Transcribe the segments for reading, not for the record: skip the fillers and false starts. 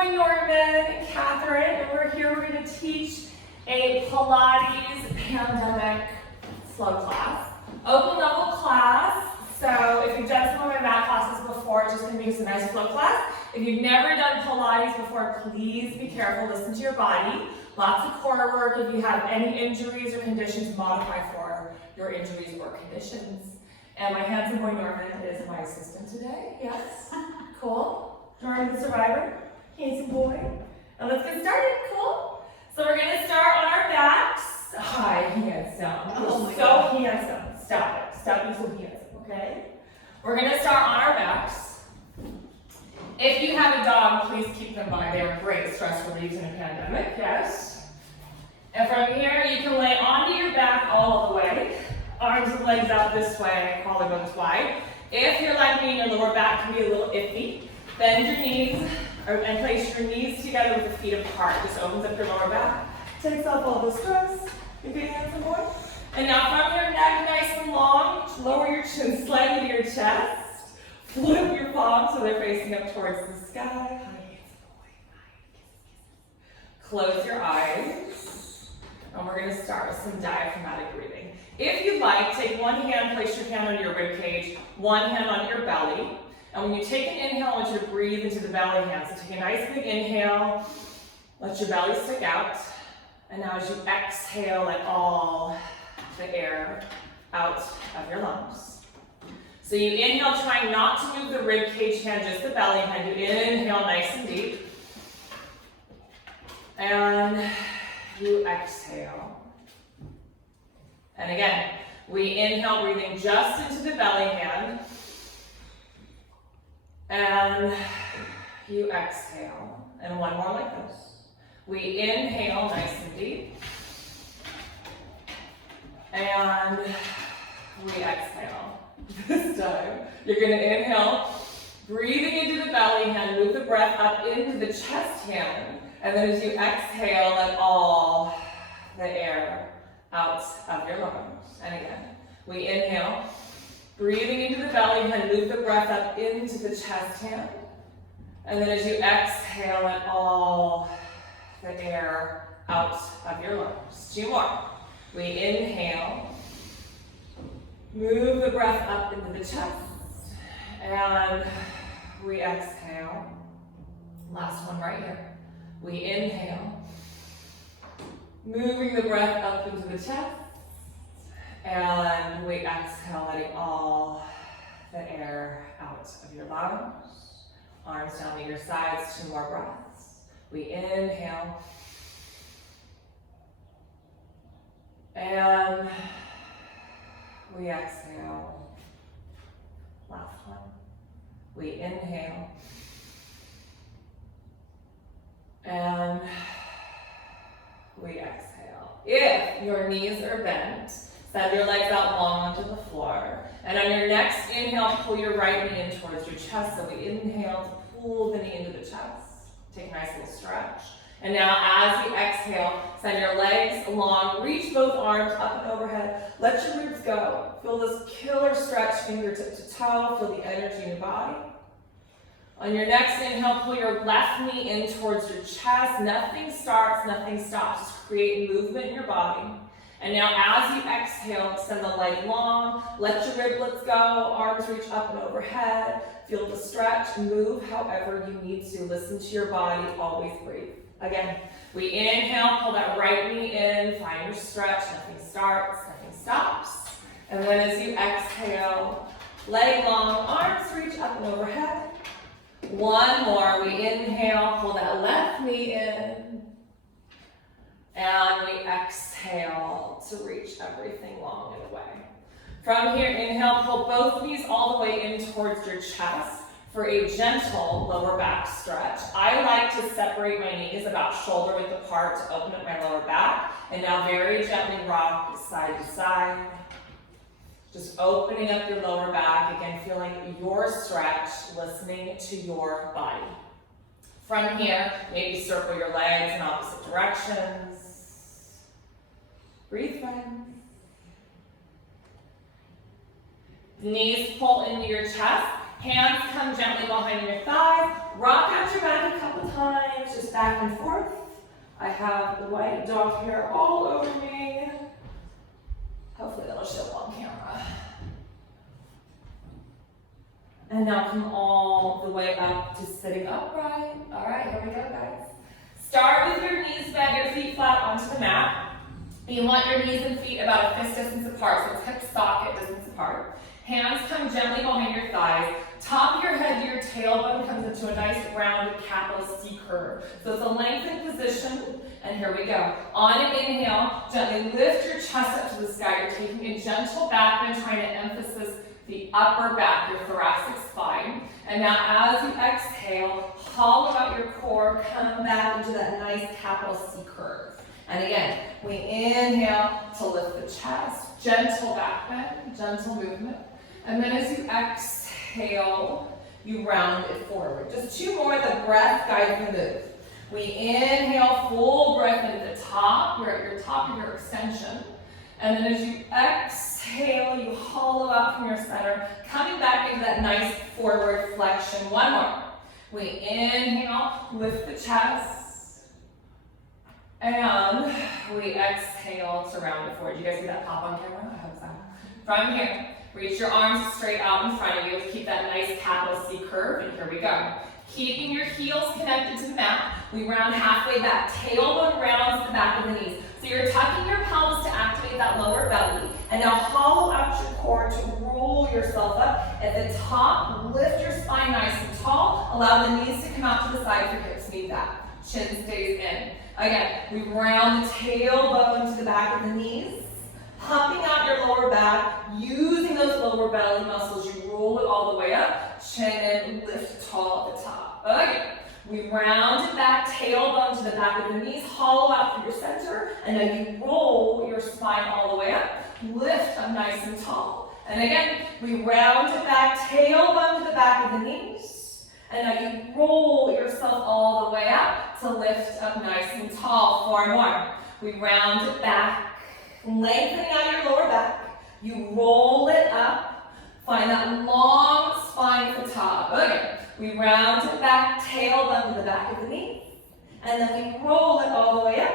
boy Norman and Catherine, and we're here. We're going to teach a Pilates pandemic flow class, open level class. So if you've done some of my mat classes before, it's just going to be a nice flow class. If you've never done Pilates before, please be careful. Listen to your body. Lots of core work. If you have any injuries or conditions, modify for your injuries or conditions. And my handsome boy Norman is my assistant today. Yes, cool. Norman the survivor, handsome boy. And let's get started. Cool. So we're going to start on our backs. Hi, handsome. You're so handsome. Stop it. Stop being so handsome. Okay. We're going to start on our backs. If you have a dog, please keep them by. They are great stress relief in a pandemic. Yes. And from here, you can lay onto your back all the way. Arms and legs out this way, collarbones wide. If you're like me and your lower back can be a little iffy, bend your knees and place your knees together with the feet apart. This opens up your lower back, takes off all the stress. You good, handsome boy? And now from your neck, nice and long, lower your chin slightly to your chest. Flip your palms so they're facing up towards the sky. Hi, handsome boy. Close your eyes. And we're going to start with some diaphragmatic breathing. If you'd like, take one hand, place your hand on your rib cage, one hand on your belly. And when you take an inhale, I want you to breathe into the belly hand. So take a nice big inhale, let your belly stick out. And now as you exhale, let all the air out of your lungs. So you inhale, trying not to move the rib cage hand, just the belly hand. You inhale nice and deep. And you exhale. And again, we inhale, breathing just into the belly hand. And you exhale. And one more like this. We inhale nice and deep. And we exhale. This time, you're going to inhale, breathing into the belly hand, move the breath up into the chest hand. And then as you exhale, let all the air out of your lungs. And again, we inhale, breathing into the belly hand, move the breath up into the chest hand. And then as you exhale, let all the air out of your lungs. Two more. We inhale, move the breath up into the chest, and we exhale. Last one right here. We inhale, moving the breath up into the chest, and we exhale, letting all the air out of your lungs. Arms down to your sides, 2 more breaths. We inhale, and we exhale. Last one. We inhale, and we exhale. If your knees are bent, send your legs out long onto the floor. And on your next inhale, pull your right knee in towards your chest. So we inhale to pull the knee into the chest. Take a nice little stretch. And now as you exhale, send your legs long. Reach both arms up and overhead. Let your ribs go. Feel this killer stretch, fingertip to toe. Feel the energy in your body. On your next inhale, pull your left knee in towards your chest. Nothing starts, nothing stops. Just create movement in your body. And now as you exhale, extend the leg long. Let your riblets go. Arms reach up and overhead. Feel the stretch. Move however you need to. Listen to your body. Always breathe. Again, we inhale, pull that right knee in. Find your stretch. Nothing starts, nothing stops. And then as you exhale, leg long. Arms reach up and overhead. One more. We inhale, pull that left knee in. And we exhale to reach everything long and away. From here, inhale, pull both knees all the way in towards your chest for a gentle lower back stretch. I like to separate my knees about shoulder width apart to open up my lower back. And now very gently rock side to side. Just opening up your lower back, again, feeling your stretch, listening to your body. From here, maybe circle your legs in opposite directions. Breathe, friends. Knees pull into your chest. Hands come gently behind your thighs. Rock out your back a couple times. just back and forth. I have white dog hair all over me. Hopefully that'll show on camera. And now come all the way up to sitting upright. All right, here we go, guys. Start with your knees bent, your feet flat onto the mat. You want your knees and feet about a fist distance apart, so it's hip socket distance apart. Hands come gently behind your thighs. Top of your head to your tailbone comes into a nice rounded capital C curve. So it's a lengthened position, and here we go. On an inhale, gently lift your chest up to the sky. You're taking a gentle back bend, trying to emphasize the upper back, your thoracic spine. And now as you exhale, hollow out your core, come back into that nice capital C curve. And again, we inhale to lift the chest, gentle back bend, gentle movement. And then as you exhale, you round it forward. Just two more, the breath guides the move. We inhale, full breath into the top. You're at your top of your extension. And then as you exhale, you hollow out from your center, coming back into that nice forward flexion. One more. We inhale, lift the chest. And we exhale to round it forward. You guys see that pop on camera? I hope so. From here, reach your arms straight out in front of you. Keep that nice capital C curve, and here we go. Keeping your heels connected to the mat, we round halfway back. Tailbone rounds the back of the knees. So you're tucking your pelvis to activate that lower belly. And now hollow out your core to roll yourself up. At the top, lift your spine nice and tall. Allow the knees to come out to the side if your hips need that. Chin stays in. Again, we round the tailbone to the back of the knees. Pumping out your lower back, using those lower belly muscles. You roll it all the way up. Chin in, lift tall at the top. Again. We round it back, tailbone to the back of the knees, hollow out through your center, and then you roll your spine all the way up. Lift up nice and tall. And again, we round it back, tailbone to the back of the knees, and now you roll yourself all the way up to lift up nice and tall. Four more. We round it back, lengthening out your lower back. You roll it up, find that long spine at the top. Again. We round it back, tailbone to the back of the knee, and then we roll it all the way up,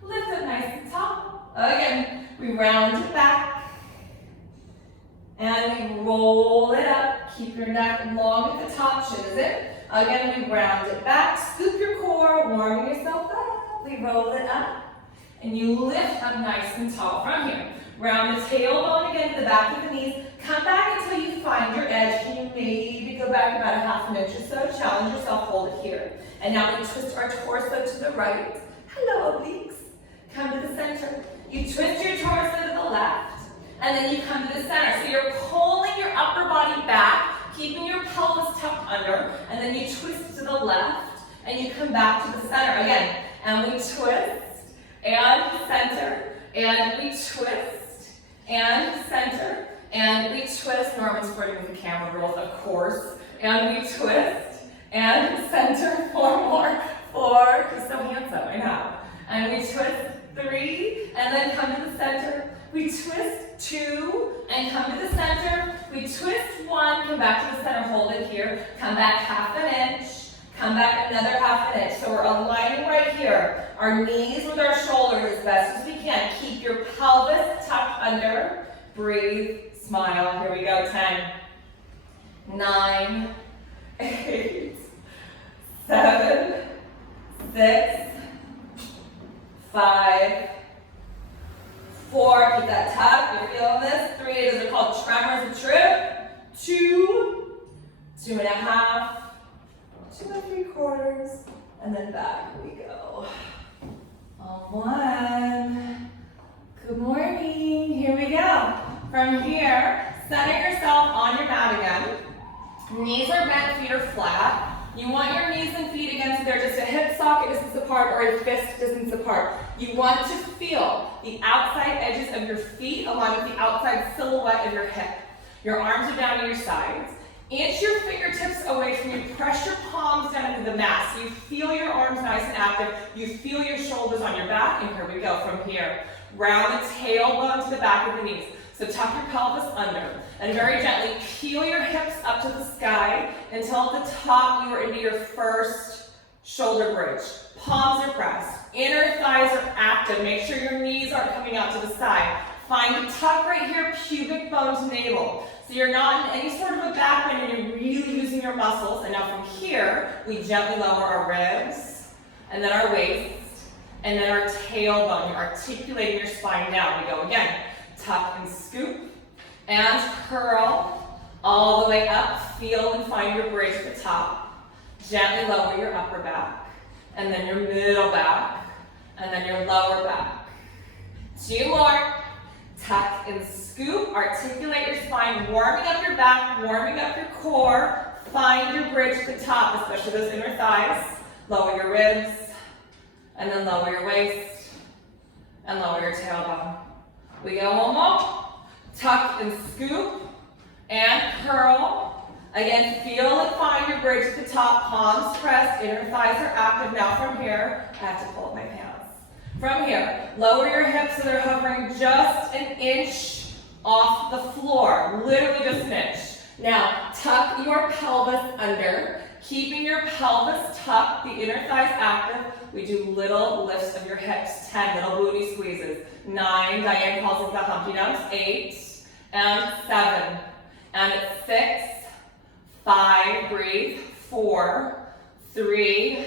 lift it nice and tall. Again, we round it back, and we roll it up. Keep your neck long at the top, chin is in. Again, we round it back, scoop your core, warming yourself up. We roll it up, and you lift up nice and tall from here. Round the tailbone again to the back of the knees. Come back until you find your edge. Can you maybe go back about a half an inch or so? Challenge yourself, hold it here. And now we twist our torso to the right. Hello, obliques. Come to the center. You twist your torso to the left, and then you come to the center. So you're pulling your upper body back, keeping your pelvis tucked under, and then you twist to the left, and you come back to the center again. And we twist, and center, and we twist, and center, and we twist. Norman's flirting with the camera, girls, of course. And we twist, and center. Four more. Four. He's so handsome, I know. And we twist. Three, and then come to the center. We twist. Two, and come to the center. We twist. One, come back to the center. Hold it here. Come back half an inch. Come back another half an inch. So we're aligning right here. Our knees with our shoulders as best as we can. Keep your pelvis tucked under. Breathe. Smile. Here we go. 10, 9, 8, 7, 6, 5, 4. Keep that tuck. You're feeling this. 3. Those are called tremors of trip. 2, 2.5, 2 3/4, and then back we go. On 1. Good morning. Here we go. From here, center yourself on your mat again. Knees are bent, feet are flat. You want your knees and feet again so they're just a hip socket distance apart or a fist distance apart. You want to feel the outside edges of your feet along with the outside silhouette of your hip. Your arms are down to your sides. Inch your fingertips away from you. Press your palms down into the mat so you feel your arms nice and active. You feel your shoulders on your back, and here we go from here. Round the tailbone to the back of the knees. So tuck your pelvis under, and very gently peel your hips up to the sky until at the top you are into your first shoulder bridge. Palms are pressed. Inner thighs are active. Make sure your knees aren't coming out to the side. Find a tuck right here, pubic bone to navel. So you're not in any sort of a back bend and you're really using your muscles. And now from here, we gently lower our ribs, and then our waist, and then our tailbone. You're articulating your spine down. We go again. Tuck and scoop, and curl all the way up. Feel and find your bridge at the top. Gently lower your upper back, and then your middle back, and then your lower back. 2 more. Tuck and scoop, articulate your spine, warming up your back, warming up your core. Find your bridge at the top, especially those inner thighs. Lower your ribs, and then lower your waist, and lower your tailbone. We go one more. Tuck and scoop, and curl. Again, feel and find your bridge at the top, palms pressed, inner thighs are active. Now from here, I have to pull up my pants. From here, lower your hips so they're hovering just an inch off the floor, literally just an inch. Now, tuck your pelvis under, keeping your pelvis tucked, the inner thighs active. We do little lifts of your hips, 10 little booty squeezes, 9, Diane calls it the Humpty Dumps, 8, and 7, and it's 6, 5, breathe, 4, 3,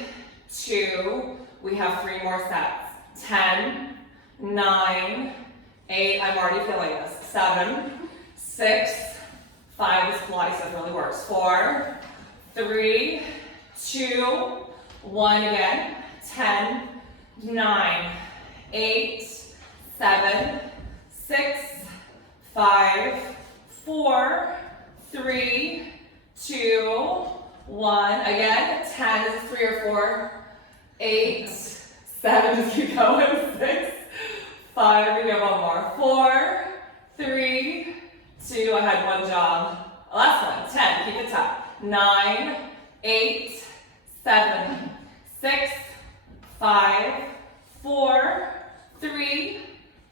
2, we have 3 more sets. 10, 9, 8, I'm already feeling this, 7, 6, 5, this Pilates stuff really works, 4, 3, 2, 1 again, 10, 9, 8, 7, 6, 5, 4, 3, 2, 1, again, 10, is it 3 or 4, 8, 7, just keep going, 6, 5, we have one more, 4, 3, 2, I had one job, last one, 10, keep it tucked, 9, 8, 7, 6, 5, 4, 3,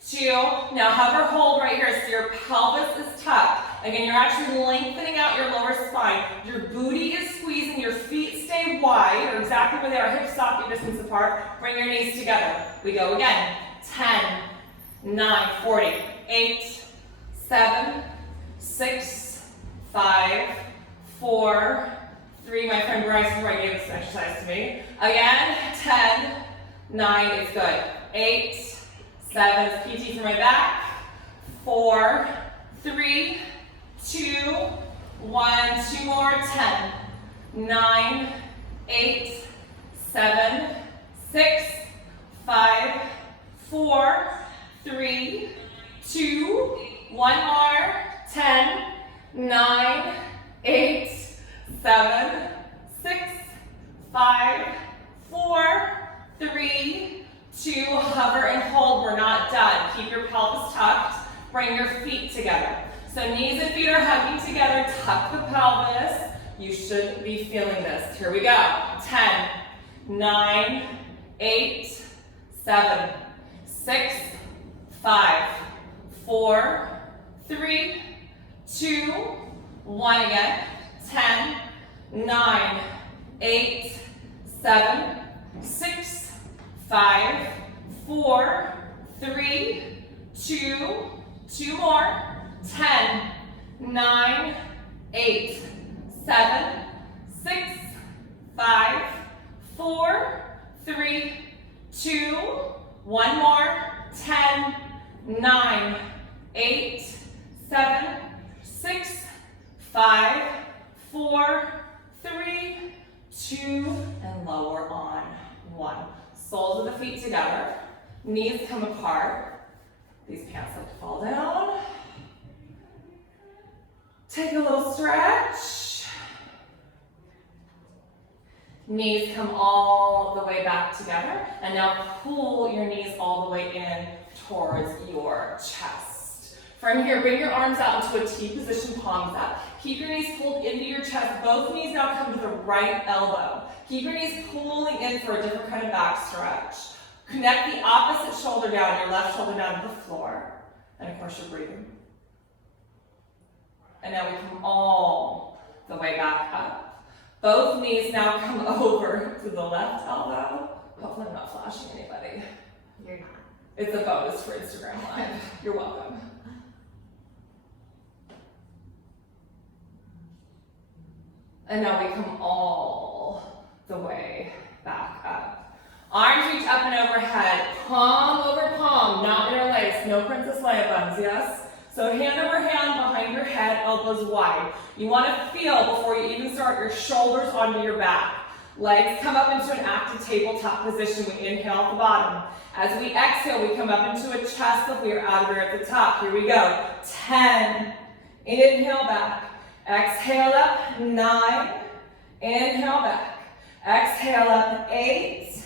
2, now hover hold right here so your pelvis is tucked. Again, you're actually lengthening out your lower spine. Your booty is squeezing, your feet stay wide, or exactly where they are, hips stop your distance apart. Bring your knees together. We go again. 10, 9, 40, 8, 7, 6, 5, 4, 3. My friend Bryce is right, gave this exercise to me. Again, 10, 9, it's good. 8, 7, it's PT for my back. 4, 3, 2, 1, 2 more, 10, 9, 8, 7, 6, 5, 4, 3, 2, 1 more, 10, 9, 8, 7, 6, 5, 4, 3, 2, hover and hold, we're not done. Keep your pelvis tucked, bring your feet together. So knees and feet are hugging together, tuck the pelvis. You should be feeling this. Here we go. 10, 9, 8, 7, 6, 5, 4, 3, 2, 1 again. 10, 9, 8, 7, 6, 5, 4, 3, 2, 2 more. 10, 9, 8, 7, 6, 5, 4, 3, 2, 1 more. 10, 9, 8, 7, 6, 5, 4, 3, 2, and lower on 1. Soles of the feet together, knees come apart. These pants like to fall down. Take a little stretch. Knees come all the way back together. And now pull your knees all the way in towards your chest. From here, bring your arms out into a T position, palms out. Keep your knees pulled into your chest. Both knees now come to the right elbow. Keep your knees pulling in for a different kind of back stretch. Connect the opposite shoulder down, your left shoulder down to the floor. And of course, you're breathing. And now we come all the way back up. Both knees now come over to the left elbow. Hopefully I'm not flashing anybody. You're not. It's a bonus for Instagram Live. You're welcome. And now we come all the way back up. Arms reach up and overhead, palm over palm, not interlaced, no Princess Leia buns, yes? So hand over hand behind your head, elbows wide. You want to feel before you even start your shoulders onto your back. Legs come up into an active tabletop position. We inhale at the bottom. As we exhale, we come up into a chest lift. We are out of here at the top. Here we go. 10. Inhale back. Exhale up. 9. Inhale back. Exhale up. 8.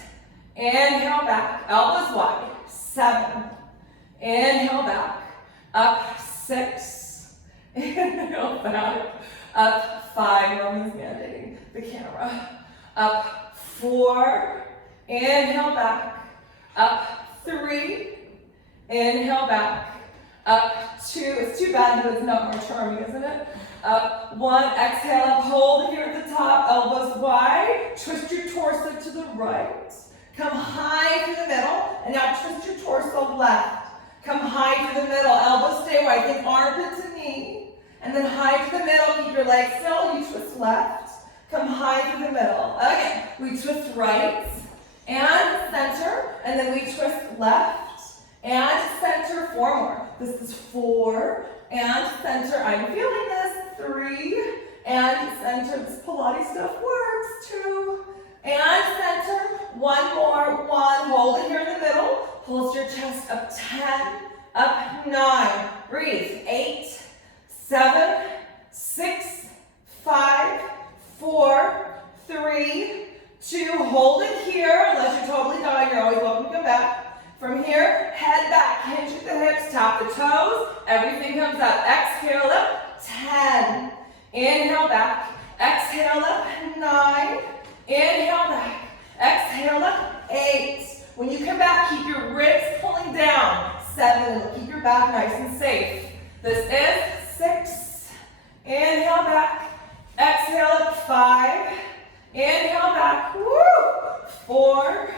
Inhale back. Elbows wide. 7. Inhale back. Up. 6. Inhale back. Up. 5. Roman's mandating the camera. Up. 4. Inhale back. Up. 3. Inhale back. Up. 2. It's too bad that it's not more charming, isn't it? Up. 1. Exhale up. Hold here at the top. Elbows wide. Twist your torso to the right. Come high through the middle. And now twist your torso left. Come high through the middle. Elbows stay wide. Think armpit to knee. And then high through the middle. Keep your legs still. You twist left. Come high through the middle. Again, we twist right and center, and then we twist left and center. 4 more. This is 4 and center. I'm feeling this. 3 and center. This Pilates stuff works. 2 and center. 1 more. 1. Hold it here in the middle. Pulse your chest up. 10. Up. 9. Breathe. 8, 7, 6, 5, 4, 3, 2. Hold it here. Unless you're totally done, you're always welcome to come back. From here, head back, hinge at the hips, tap the toes. Everything comes up. Exhale up. 10. Inhale back. Exhale up. 9. Inhale back. Exhale up. 8. When you come back, keep your ribs pulling down. 7. And keep your back nice and safe. This is 6. Inhale back. Exhale up. 5. Inhale back. Woo! 4.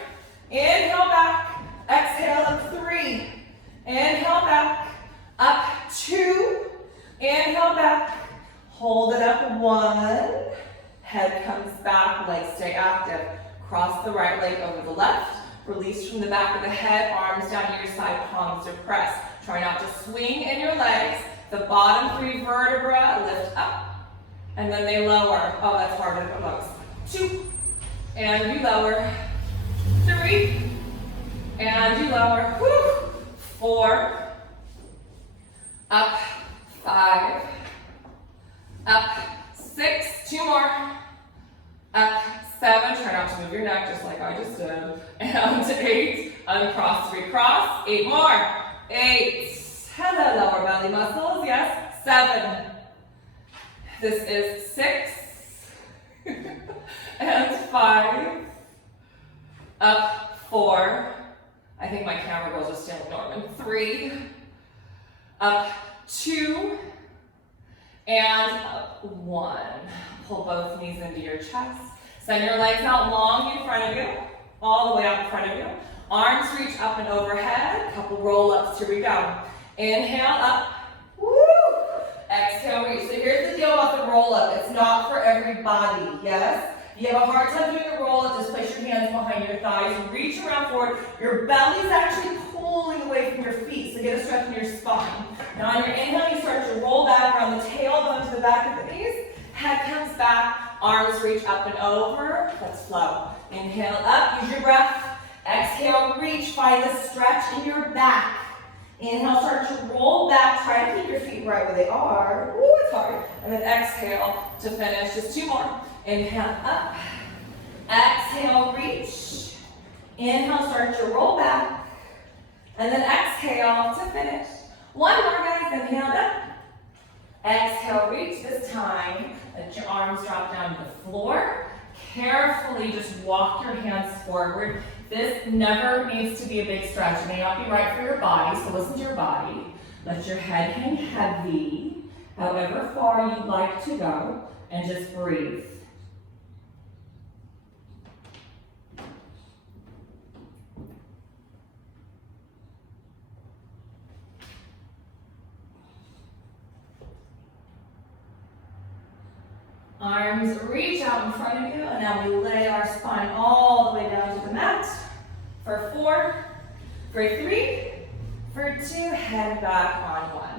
Inhale back. Exhale up. 3. Inhale back. Up. 2. Inhale back. Hold it up. 1. Head comes back. Legs stay active. Cross the right leg over the left. Release from the back of the head. Arms down to your side. Palms are pressed. Try not to swing in your legs. The bottom 3 vertebrae lift up. And then they lower. Oh, that's harder than most. 2. And you lower. 3. And you lower. Woo. 4. Up. 5. Up. 6. 2 more. Up. 7. Try not to move your neck just like I just did. And 8. Uncross, recross. 8 more. 8. Hello, lower belly muscles. Yes. 7. This is 6. And 5. Up. 4. I think my camera girls are stealing Norman. 3. Up. 2. And up. 1. Pull both knees into your chest. Send your legs out long in front of you. All the way out in front of you. Arms reach up and overhead. Couple roll-ups. Here we go. Inhale up. Woo! Exhale, reach. So here's the deal about the roll-up. It's not for everybody, yes? If you have a hard time doing a roll-up, just place your hands behind your thighs. Reach around forward. Your belly's actually pulling away from your feet, so get a stretch in your spine. Now on your inhale, you start to roll back around the tailbone to the back of the knees. Head comes back. Arms reach up and over. Let's flow. Inhale up. Use your breath. Exhale, reach. Find the stretch in your back. Inhale, start to roll back. Try to keep your feet right where they are. Ooh, it's hard. And then exhale to finish. Just 2 more. Inhale, up. Exhale, reach. Inhale, start to roll back. And then exhale to finish. 1 more, guys. Inhale, up. Exhale, reach. This time, let your arms drop down to the floor. Carefully just walk your hands forward. This never needs to be a big stretch. It may not be right for your body, so listen to your body. Let your head hang heavy, however far you'd like to go, and just breathe. Arms reach out in front of you, and now we lay our spine all the way down to the mat. For 4, for 3, for 2, head back on 1.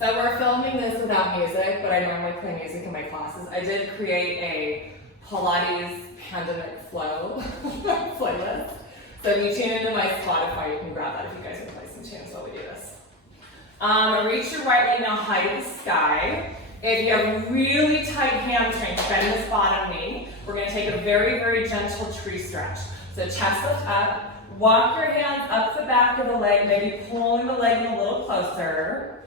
So we're filming this without music, but I normally play music in my classes. I did create a Pilates pandemic flow playlist. So if you tune into my Spotify, you can grab that if you guys want to play some tunes while we do this. Reach your right leg now high to the sky. If you have really tight hamstrings, bend this bottom knee. We're going to take a very, very gentle tree stretch. So chest lift up. Walk your hands up the back of the leg, maybe pulling the leg in a little closer.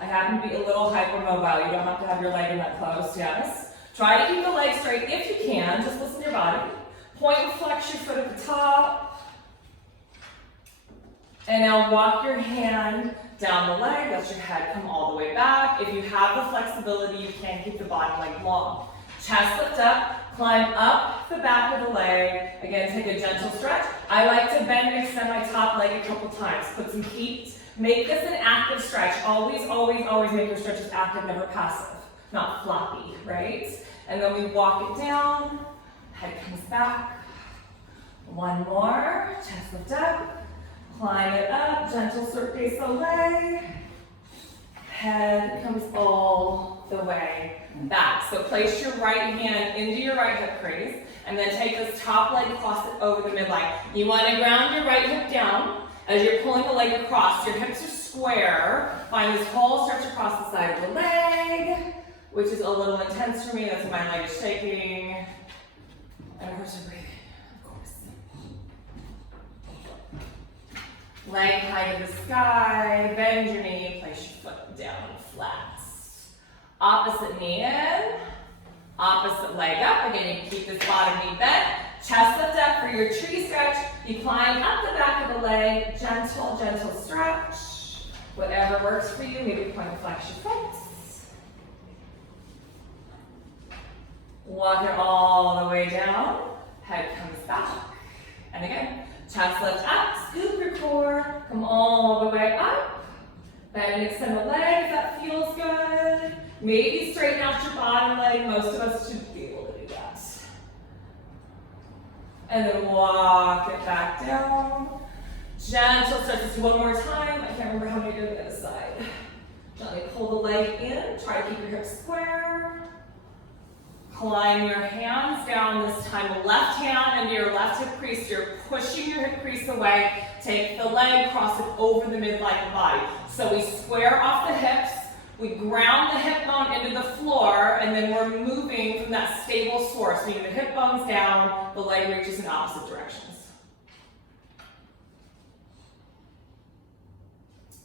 I happen to be a little hypermobile. You don't have to have your leg in that close, yes. Try to keep the leg straight if you can. Just listen to your body. Point and flex your foot at the top. And now walk your hand down the leg. Let your head come all the way back. If you have the flexibility, you can keep the bottom leg long. Chest lift up. Climb up the back of the leg. Again, take a gentle stretch. I like to bend and extend my top leg a couple times. Put some heat. Make this an active stretch. Always, always, always make your stretches active, never passive. Not floppy, right? And then we walk it down. Head comes back. One more. Chest lift up. Climb it up. Gentle cirque soleil. Head comes all the way back. So place your right hand into your right hip crease, and then take this top leg, cross it over the midline. You want to ground your right hip down as you're pulling the leg across. Your hips are square. Find this whole stretch across the side of the leg, which is a little intense for me. That's why my leg is shaking. And of course, I'm breathing, of course. Leg high to the sky. Bend your knee. Place your foot down flat. Opposite knee in, opposite leg up. Again, you keep this bottom knee bent. Chest lift up for your tree stretch. You climb up the back of the leg. Gentle, gentle stretch. Whatever works for you. Maybe point and flex your foot. Walk it all the way down. Head comes back. And again, chest lift up. Scoop your core. Come all the way up. Bend and extend the leg if that feels good. Maybe straighten out your bottom leg. Most of us should be able to do that. And then walk it back down. Gentle stretch. Let's do one more time. I can't remember how many do on the other side. Gently pull the leg in. Try to keep your hips square. Climb your hands down. This time, left hand into your left hip crease. You're pushing your hip crease away. Take the leg, cross it over the midline of the body. So we square off the hips. We ground the hip bone into the floor, and then we're moving from that stable source, meaning the hip bone's down, the leg reaches in opposite directions.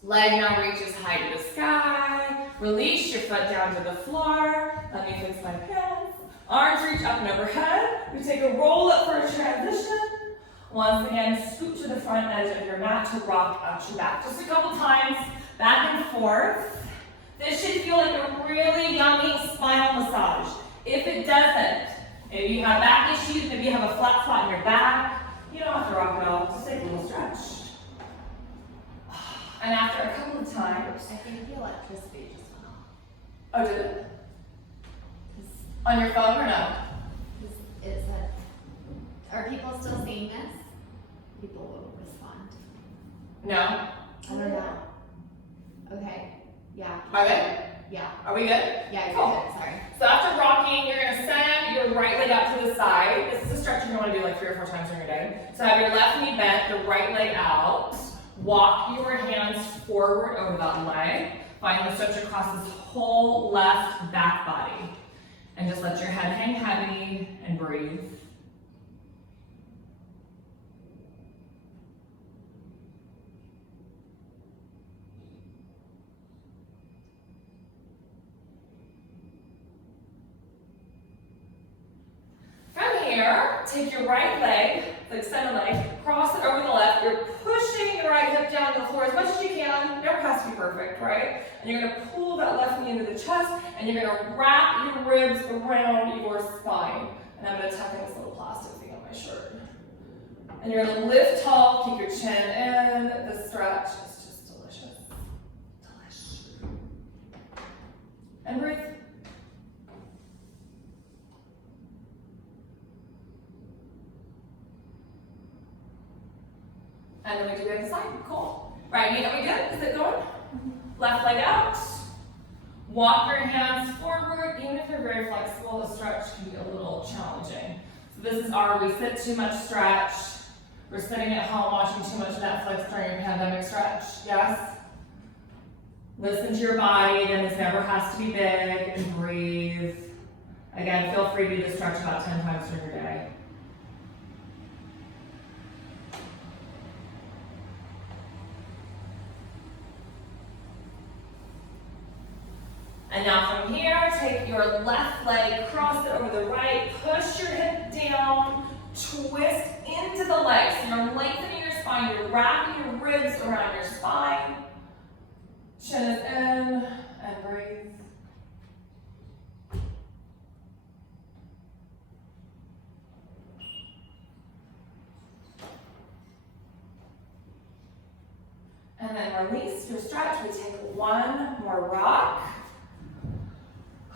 Leg now reaches high to the sky. Release your foot down to the floor. Let me fix my hands. Arms reach up and overhead. We take a roll up for a transition. Once again, scoot to the front edge of your mat to rock out your back. Just a couple times, back and forth. This should feel like a really yummy spinal massage. If it doesn't, maybe you have back issues, maybe you have a flat spot in your back, you don't have to rock it all, just take a little stretch. And after a couple of times, I think the electricity just went off. oh, did it? On your phone or no? It said, are people still seeing this? People will respond. No? I don't know. Okay. Yeah. Are they? Yeah. Are we good? Yeah, you're Cool. good. Sorry. So after rocking, you're going to send your right leg out to the side. This is a stretch you're going to want to do like 3 or 4 times during your day. So have your left knee bent, the right leg out. Walk your hands forward over that leg. Find the stretch across this whole left back body. And just let your head hang heavy and breathe. From here, take your right leg, the extended leg, cross it over the left. You're pushing your right hip down to the floor as much as you can. Never has to be perfect, right? And you're going to pull that left knee into the chest, and you're going to wrap your ribs around your spine. And I'm going to tuck in this little plastic thing on my shirt. And you're going to lift tall, keep your chin in. The stretch is just delicious. Delish. And breathe. And then we do the other side. Cool. Right knee, are we good? Is it going? Left leg out. Walk your hands forward. Even if you're very flexible, the stretch can be a little challenging. So this is our we sit too much stretch. We're sitting at home watching too much Netflix during your pandemic stretch. Yes? Listen to your body. Again, this never has to be big. And breathe. Again, feel free to do this stretch about 10 times during your day. And now from here, take your left leg, cross it over the right, push your hip down, twist into the leg. So you're lengthening your spine, you're wrapping your ribs around your spine. Chin is in, and breathe. And then release your stretch. We take one more rock.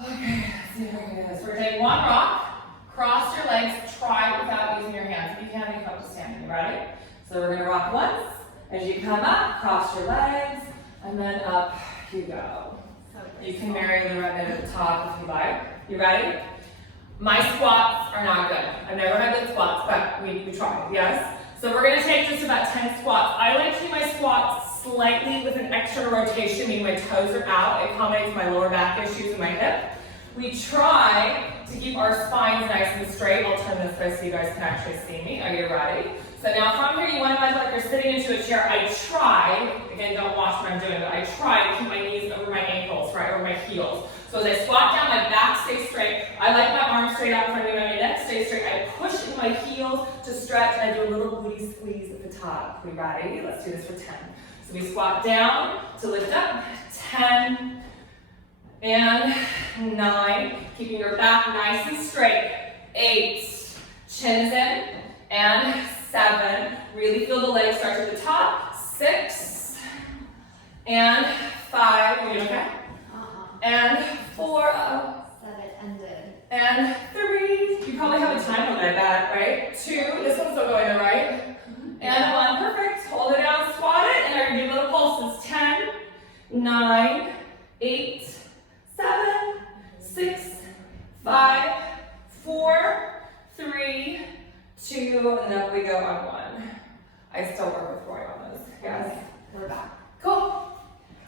Okay, let's see if I can do this. We're going to take one rock, cross your legs, try it without using your hands. If you can, you come up to standing, ready? So we're going to rock once. As you come up, cross your legs, and then up you go. You can marry the right at the top if you like. You ready? My squats are not good. I've never had good squats, but we try, yes? So we're going to take just about 10 squats. I like to do my squats slightly with an extra rotation, meaning my toes are out. It accommodates my lower back issues and my hip. We try to keep our spines nice and straight. I'll turn this way so you guys can actually see me. Are you ready? So now from here, you want to imagine like you're sitting into a chair. I try, again, don't watch what I'm doing, but I try to keep my knees over my ankles, right, over my heels. So as I squat down, my back stays straight. I like my arms straight out in front of me, my neck stays straight. I push into my heels to stretch, and I do a little booty squeeze at the top. Are we ready? Let's do this for 10. So we squat down to lift up, 10, and 9. Keeping your back nice and straight, 8, chin is in, and 7. Really feel the legs start at the top, 6, and 5. You okay? And 4, 7 ended. And 3. You probably have a time limit at that, right? 2. This one's still going in, right? And 1. Perfect. Hold it down, squat it, and I'm gonna do little pulses. 10, 9, 8, 7, 6, 5, 4, 3, 2, and up we go on 1. I still work with Roy on those. Yes. We're back. Cool.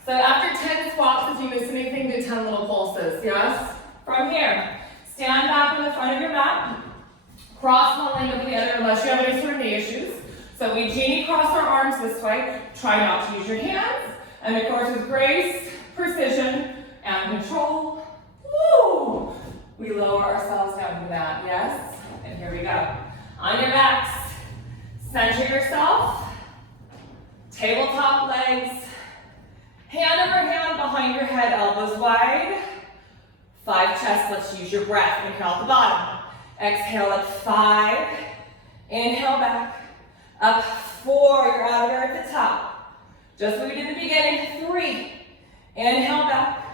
So after 10 squats, if you miss anything, do 10 little pulses. Yes? From here, stand back in the front of your mat. Cross one leg over the other unless you have any sort of knee issues. So we genie cross our arms this way. Try not to use your hands. And of course, with grace, precision, and control, woo, we lower ourselves down to the mat. Yes? And here we go. On your backs, center yourself. Tabletop legs. Hand over hand behind your head, elbows wide. 5 chest lifts, use your breath. Inhale at the bottom. Exhale at 5. Inhale back. Up 4, you're out of there at the top. Just what we did in the beginning, 3. Inhale back.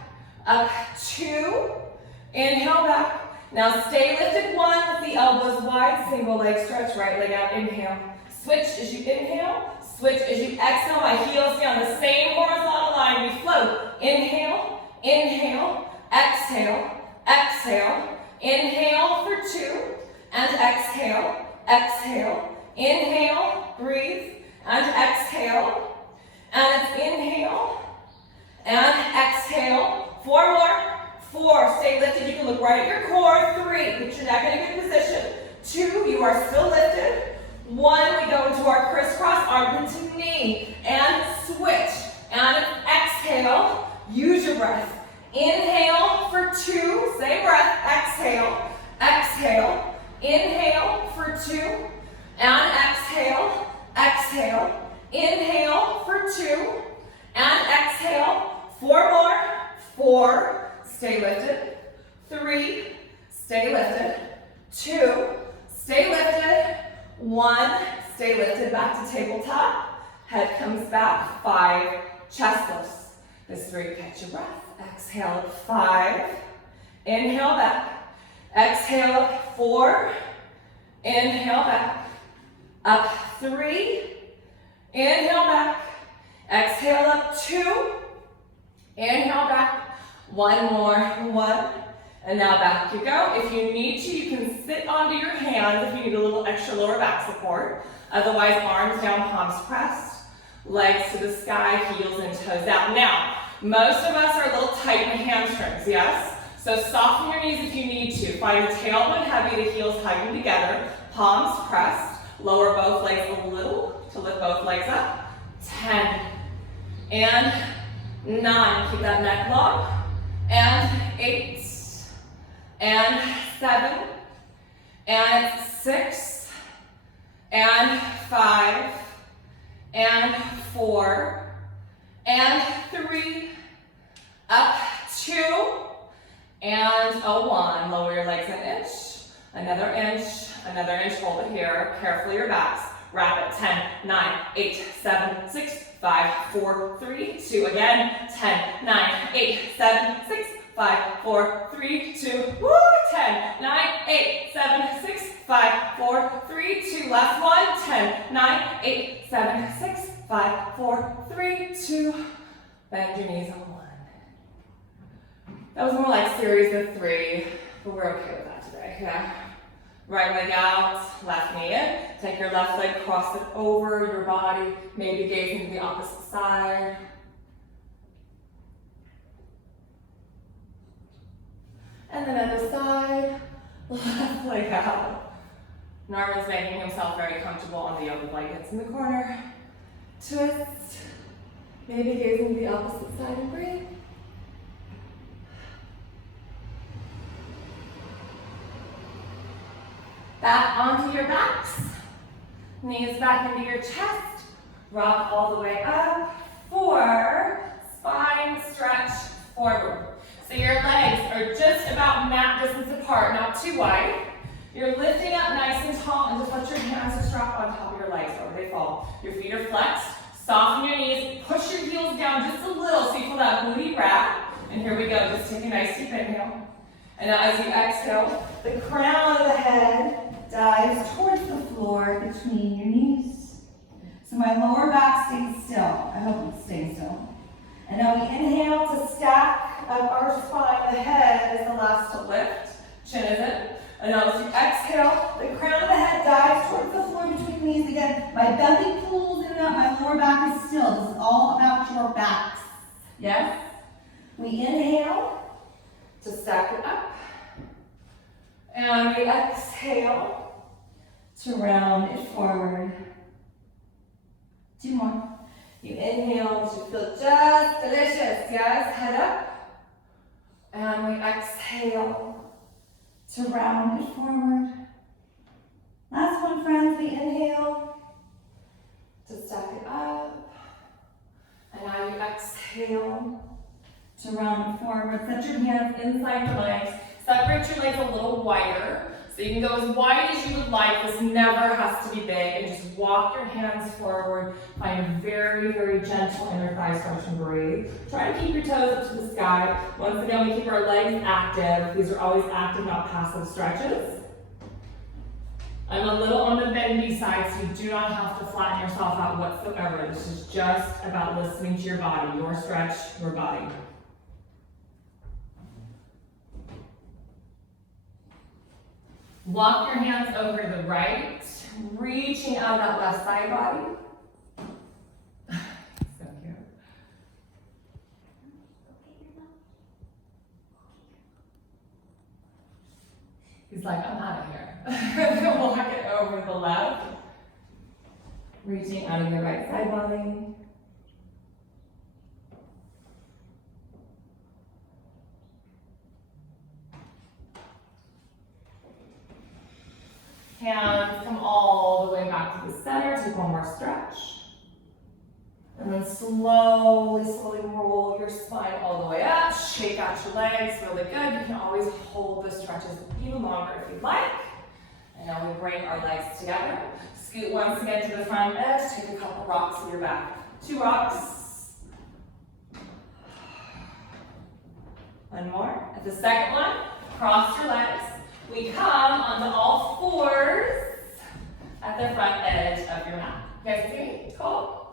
Up 2. Inhale back. Now stay lifted 1 with the elbows wide. Single leg stretch, right leg out, inhale. Switch as you inhale. Switch as you exhale, my heels stay on the same horizontal line. We float. Inhale, inhale, exhale, exhale. Inhale for 2, and exhale, exhale. Inhale, breathe, and exhale. And it's inhale, and exhale. 4 more. 4, stay lifted. You can look right at your core. 3, put your neck in a good position. 2, you are still lifted. 1, we go into our crisscross, arm into knee, and switch. And exhale, use your breath. Inhale for 2, same breath, exhale, exhale. Inhale for 2, and exhale, exhale. Inhale for 2, and exhale. 4 more, 4, stay lifted. 3, stay lifted. 2, stay lifted. 1, stay lifted back to tabletop. Head comes back. 5, chest lifts. This is where you catch your breath. Exhale at 5. Inhale back. Exhale at 4. Inhale back. Up 3. Inhale back. Exhale up, 2. Inhale back. 1 more, 1. And now back you go. If you need to, you can sit onto your hands if you need a little extra lower back support. Otherwise, arms down, palms pressed. Legs to the sky, heels and toes out. Now, most of us are a little tight in the hamstrings, yes? So soften your knees if you need to. Find the tailbone heavy, the heels hugging together, palms pressed. Lower both legs a little to lift both legs up. 10 and 9. Keep that neck long. And 8 and 7 and 6 and 5 and 4 and 3. Up, 2 and a 1. Lower your legs an inch. Another inch. Another inch. Hold it here. Carefully your backs. Wrap it. 10, 9, 8, 7, 6, 5, 4, 3, 2. Again. 10, 9, 8, 7, 6, 5, 4, 3, 2. Woo! 10, 9, 8, 7, 6, 5, 4, 3, 2. Last one. 10, 9, 8, 7, 6, 5, 4, 3, 2. Bend your knees on 1. That was more like series of 3, but we're okay with that today. Yeah. Right leg out, left knee in. Take your left leg, cross it over your body, maybe gazing to the opposite side. And then other side, left leg out. Norman's making himself very comfortable on the yoga blankets in the corner. Twist, maybe gazing to the opposite side and breathe. Back onto your backs, knees back into your chest, rock all the way up, 4, spine stretch forward. So your legs are just about mat distance apart, not too wide. You're lifting up nice and tall and just let your hands just drop on top of your legs wherever they fall. Your feet are flexed, soften your knees, push your heels down just a little so you feel that booty wrap. And here we go, just take a nice deep inhale. And now as you exhale, the crown of the head dives towards the floor between your knees. So my lower back stays still. I hope it's staying still. And now we inhale to stack up our spine. The head is the last to lift. Chin isn't. And now as you exhale, the crown of the head dives towards the floor between the knees again. My belly pulls in and out. My lower back is still. This is all about your backs. Yes? We inhale to stack it up. And we exhale to round it forward. 2 more. You inhale to feel just delicious. Yes, head up. And we exhale to round it forward. Last one, friends. We inhale to stack it up. And now you exhale to round it forward. Set your hands inside your legs. Separate your legs a little wider. So you can go as wide as you would like. This never has to be big. And just walk your hands forward. Find a very, very gentle inner thigh stretch and breathe. Try to keep your toes up to the sky. Once again, we keep our legs active. These are always active, not passive stretches. I'm a little on the bendy side, so you do not have to flatten yourself out whatsoever. This is just about listening to your body. Your stretch, your body. Walk your hands over the right, reaching out that left side body. So cute. He's like, I'm out of here. Then walk it over the left, reaching out of your right side body. Hands come all the way back to the center. Take one more stretch. And then slowly, slowly roll your spine all the way up. Shake out your legs, really good. You can always hold the stretches even longer if you'd like. And now we bring our legs together. Scoot once again to the front edge. Take a couple rocks with your back. 2 rocks. One more. At the second one, cross your legs. We come onto all 4s at the front edge of your mat. You guys see me? Cool.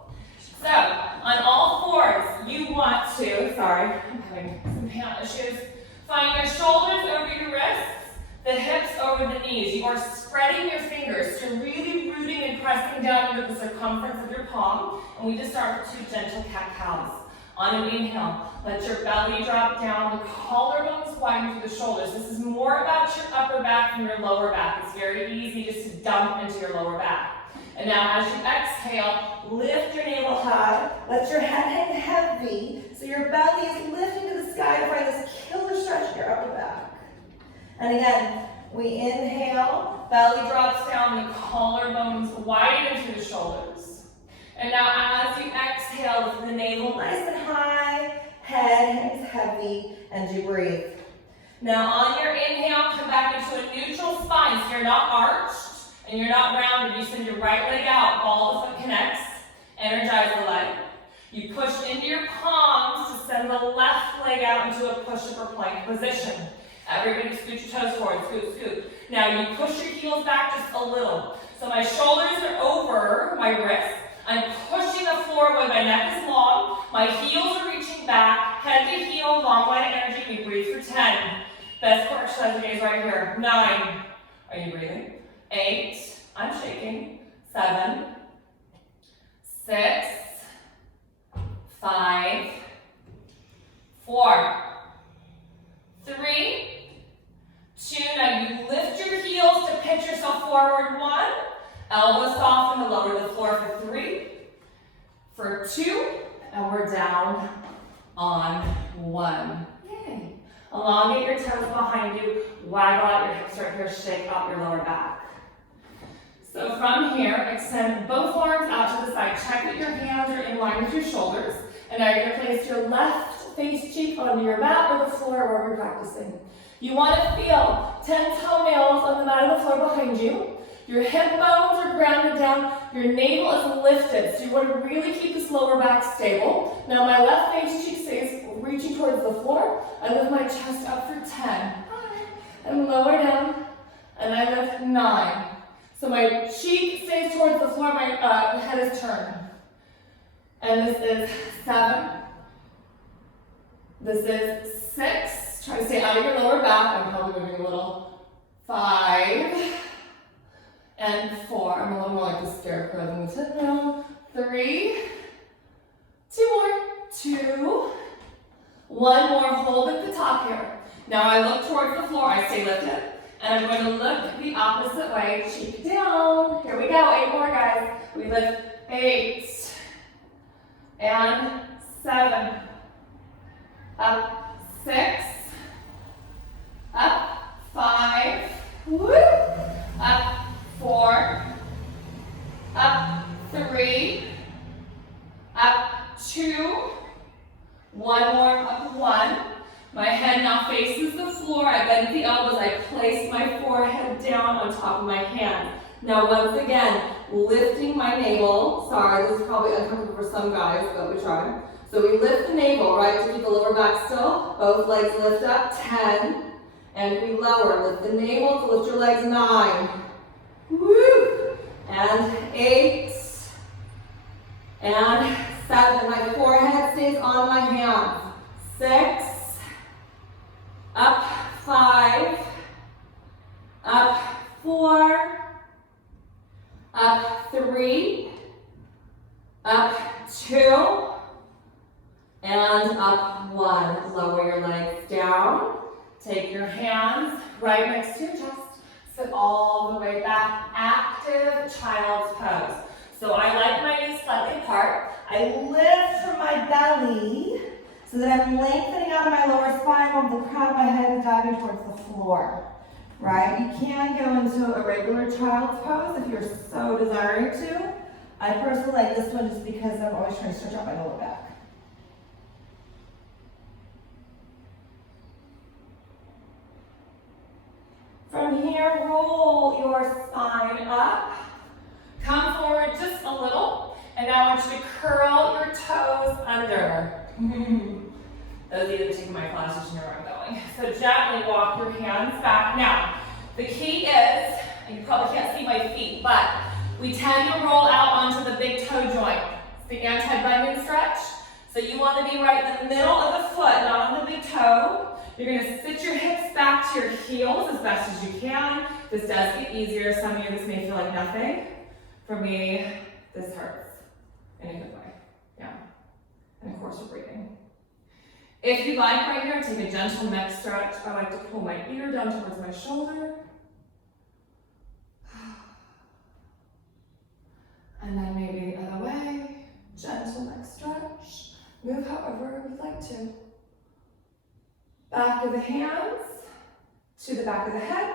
So, on all fours, you want to, sorry, I'm having some hand issues, find your shoulders over your wrists, the hips over the knees. You are spreading your fingers. You're really rooting and pressing down into the circumference of your palm. And we just start with 2 gentle cat-cows. On an inhale, let your belly drop down, the collarbones widen through the shoulders. This is more about your upper back than your lower back. It's very easy just to dump into your lower back. And now as you exhale, lift your navel high. Let your head hang heavy so your belly is lifting to the sky to find this killer stretch in your upper back. And again, we inhale, belly drops down, the collarbones widen through the shoulders. And now as you exhale, lift the navel nice and high, head hangs heavy, and you breathe. Now on your inhale, come back into a neutral spine, so you're not arched and you're not rounded. You send your right leg out, ball of the foot connects, energize the leg. You push into your palms to send the left leg out into a push-up or plank position. Everybody scoot your toes forward, scoot, scoot. Now you push your heels back just a little. So my shoulders are over my wrists. I'm pushing the floor away, my neck is long, my heels are reaching back, head to heel, long line of energy. We breathe for 10. Best core exercise of the day is right here. 9. Are you breathing? 8. I'm shaking. 7. 6. 5. 4. 3. 2. Now you lift your heels to pitch yourself forward. 1. Elbows soften to lower the floor for 3. For 2. And we're down on 1. Yay. Elongate your toes behind you. Waggle out your hips right here. Shake out your lower back. So from here, extend both arms out to the side. Check that your hands are in line with your shoulders. And now you're going to place your left face cheek onto your mat or the floor wherever you're practicing. You want to feel 10 toenails on the mat or the floor behind you. Your hip bones are grounded down. Your navel is lifted. So you want to really keep this lower back stable. Now my left face cheek stays reaching towards the floor. I lift my chest up for 10. And lower down. And I lift 9. So my cheek stays towards the floor. My head is turned. And this is 7. This is 6. Try to stay out of your lower back. I'm probably moving a little. 5. And 4. I'm a little more like the scarecrow than the sit down. 3. 2 more. 2. 1 more. Hold at the top here. Now I look towards the floor. I stay lifted. And I'm going to look the opposite way. Cheek down. Here we go. 8 more, guys. We lift 8. And 7. Up. 6. Up. 5. Woo. Up. 4, up 3, up 2, 1 more, up 1. My head now faces the floor. I bend the elbows. I place my forehead down on top of my hand. Now once again, lifting my navel. Sorry, this is probably uncomfortable for some guys, but we try. So we lift the navel, right, to keep the lower back still. Both legs lift up, 10. And we lower. Lift the navel to lift your legs, 9. Woo! And 8. And 7. My forehead stays on my hands. 6. Up 5. Up 4. Up 3. Up 2. And up 1. Lower your legs down. Take your hands right next to your chest. Sit all the way back, active child's pose. So I like my knees slightly apart. I lift from my belly so that I'm lengthening out of my lower spine while the crown of my head is diving towards the floor. Right? You can go into a regular child's pose if you're so desiring to. I personally like this one just because I'm always trying to stretch out my lower back. From here, roll your spine up. Come forward just a little. And now I want you to curl your toes under. Those of you that have taken my classes know where I'm going. So gently walk your hands back. Now, the key is, and you probably can't see my feet, but we tend to roll out onto the big toe joint. the anti-bunion stretch. So you want to be right in the middle of the foot, not on the big toe. You're going to sit your hips back to your heels as best as you can. This does get easier. Some of you, this may feel like nothing. For me, this hurts in a good way. Yeah. And of course, we're breathing. If you like right here, take a gentle neck stretch. I like to pull my ear down towards my shoulder. And then maybe the other way. Gentle neck stretch. Move however you'd like to. Back of the hands to the back of the head,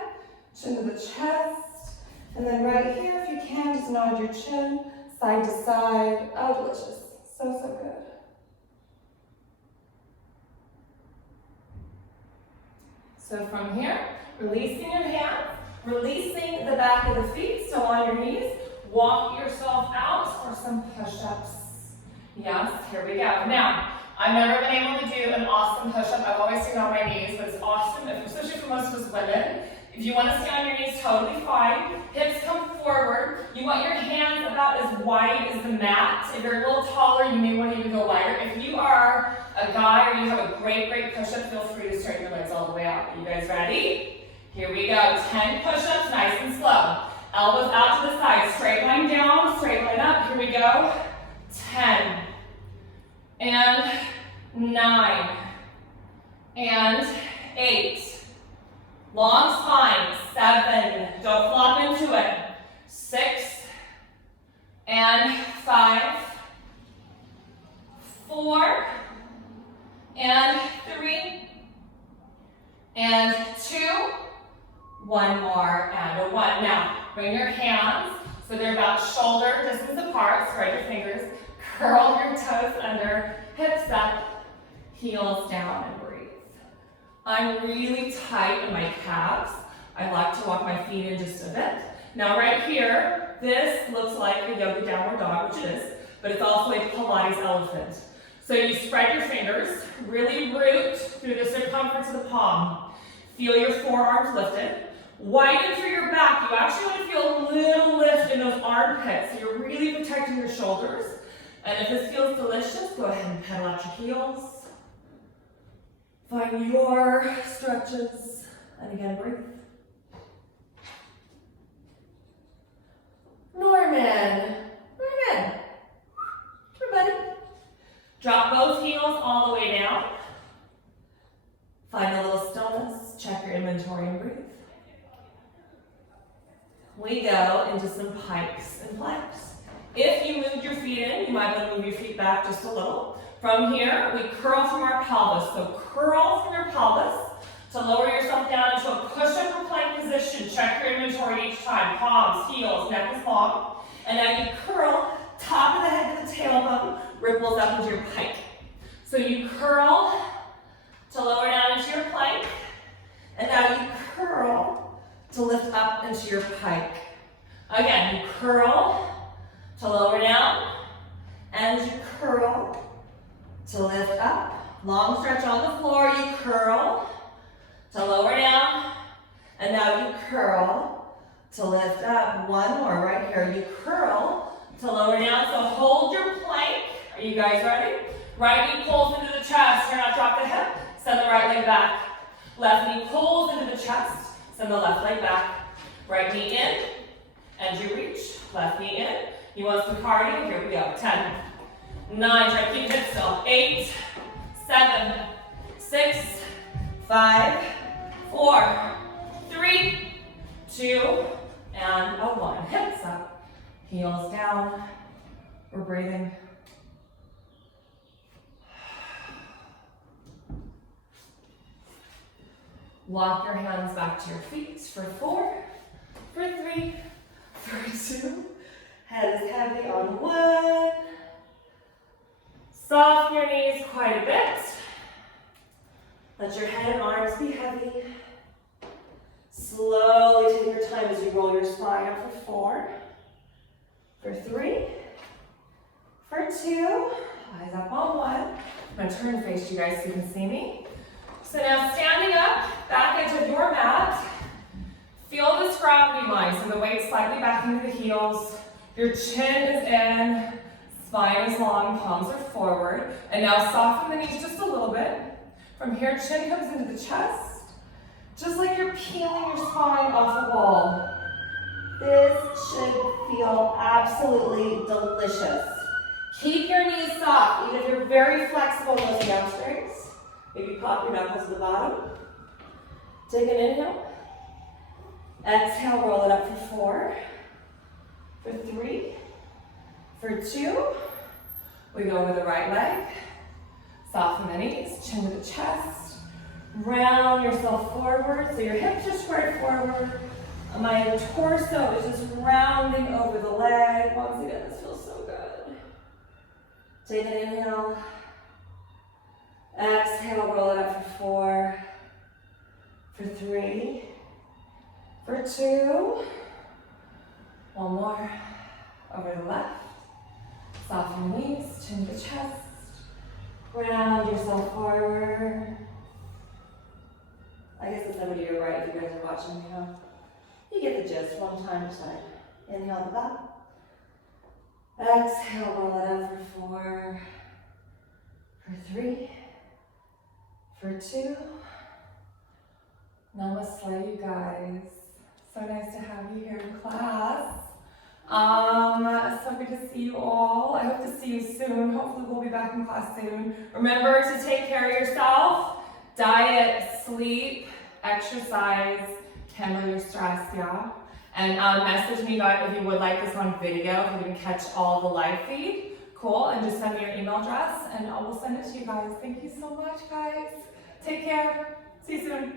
chin to the chest, and then right here, if you can, just nod your chin side to side. Oh, delicious. So, so good. So from here, releasing your hands, releasing the back of the feet, still on your knees. Walk yourself out for some push-ups. Yes, here we go. Now, I've never been able to do an awesome push-up. I've always stayed on my knees, but it's awesome, especially for most of us women. If you want to stay on your knees, totally fine. Hips come forward. You want your hands about as wide as the mat. If you're a little taller, you may want to even go wider. If you are a guy or you have a great, great push-up, feel free to straighten your legs all the way out. Are you guys ready? Here we go. 10 push-ups, nice and slow. Elbows out to the side. Straight line down, straight line up. Here we go. 10. And 9. And 8. Long spine, 7, don't flop into it, 6, and 5, 4, and 3, and 2, one more, and a 1. Now, bring your hands so they're about shoulder distance apart, spread your fingers, curl your toes under, hips up, heels down, and breathe. I'm really tight in my calves. I like to walk my feet in just a bit. Now right here, this looks like a yoga downward dog, which it is, but it's also a Pilates elephant. So you spread your fingers, really root through the circumference of the palm. Feel your forearms lifted. Widen through your back. You actually want to feel a little lift in those armpits, so you're really protecting your shoulders. And if this feels delicious, go ahead and pedal out your heels. Find your stretches, and again, breathe. Norman, everybody. Drop both heels all the way down. Find a little stillness, check your inventory and breathe. We go into some pikes and planks. If you moved your feet in, you might want to move your feet back just a little. From here, we curl from our pelvis. So curl from your pelvis to lower yourself down into a push-up or plank position. Check your inventory each time. Palms, heels, neck is long. And now you curl, top of the head to the tailbone, ripples up into your pike. So you curl to lower down into your plank. And now you curl to lift up into your pike. Again, you curl to lower down, and you curl to lift up. Long stretch on the floor, you curl to lower down, and now you curl to lift up. One more right here. You curl to lower down, so hold your plank. Are you guys ready? Right knee pulls into the chest, turn out, drop the hip, send the right leg back. Left knee pulls into the chest, send the left leg back. Right knee in, and you reach. Left knee in. You want some cardio? Here we go. 10, 9, try to keep it still. 8, 7, 6, 5, 4, 3, 2, and a 1. Hips up, heels down. We're breathing. Walk your hands back to your feet for 4, for 3, for 2. Head is heavy on 1. Soften your knees quite a bit. Let your head and arms be heavy. Slowly take your time as you roll your spine up for 4, for 3, for 2. Eyes up on 1. I'm going to turn and face you guys so you can see me. So now standing up, back into your mat. Feel this gravity line, so the weight's slightly back into the heels. Your chin is in, Spine is long, palms are forward. And now soften the knees just a little bit. From here, chin comes into the chest. Just like you're peeling your spine off the wall. This should feel absolutely delicious. Keep your knees soft, even if you're very flexible in those hamstrings. Maybe pop your knuckles to the bottom. Take an inhale. Exhale, roll it up for 4, for 3, for 2. We go over the right leg. Soften the knees, chin to the chest. Round yourself forward, so your hips are squared forward. My torso is just rounding over the leg. Once again, this feels so good. Take an inhale. Exhale, roll it up for 4, for 3, for 2. One more. Over the left. Soften the knees, chin to the chest. Round yourself forward. I guess it's over to your right if you guys are watching, you know. You get the gist, one time each side. Inhale at the back. Exhale, roll it up for 4, for 3, for 2. Namaste, you guys. So nice to have you here in class. So good to see you all. I hope to see you soon. Hopefully we'll be back in class soon. Remember to take care of yourself. Diet, sleep, exercise, handle your stress, yeah? And message me if you would like this on video, if you didn't catch all the live feed. Cool, and just send me your email address and I will send it to you guys. Thank you so much, guys. Take care. See you soon.